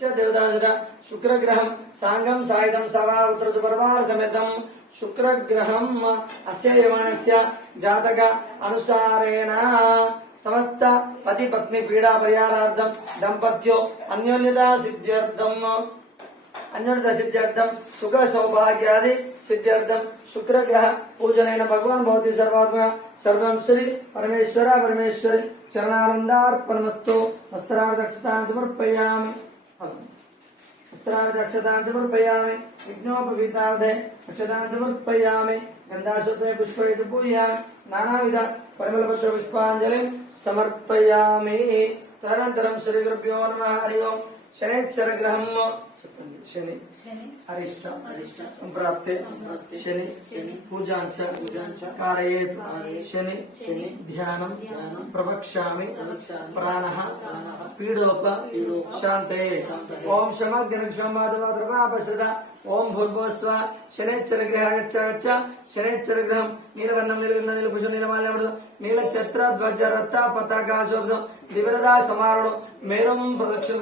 देवदासुर शुक्रग्रहं सांगं सायदं सवा उत्तरतु परिवार समेतं शुक्रग्रहं अस्य यवनस्य जातक अनुसारेण समस्त पति पत्नी पीड़ा परिहारार्थं दंपत्यो अन्योन्यता सिद्ध्यर्थं सुख सौभाग्यादि सिद्ध्यर्थं शुक्रग्रह पूजनेन भगवान भवति सर्वात्मा सर्वं श्री परमेश्वर परमेश्वरी चरणानंदार्पणमस्तु वस्त्रादक्षतां समर्पयामि वस्त्रादक्षतां समर्पयामि विघ्नोपवीतार्थे अक्षतां समर्पयामि गन्धाशुद्धे पुष्पैः पूजयामि नानाविध परिमलपत्र पुष्पाञ्जलिं समर्पयामि तदनन्तरं श्रीगुरुभ्यो नमः हरि ओम् शनैश्चरग्रहं शनि अरिष्ट संप्राप्ते शनि पूजांच कारयेत् शनि ध्यानं प्रवक्ष्यामि प्राणः पीडोप शान्तये ओम शमग्निर्माधवाद्रवापश्रिता ओम भूर्भुवस्व शनैश्चरग्रहे आगच्छ शनैश्चरग्रहं नीलवर्णं नीलगन्ध नीलभूषण नीलमाल्यमृत नीलछत्र ध्वज रथ पताका शोभितं दिव्यरदा समारोह मेरुं प्रदक्षिण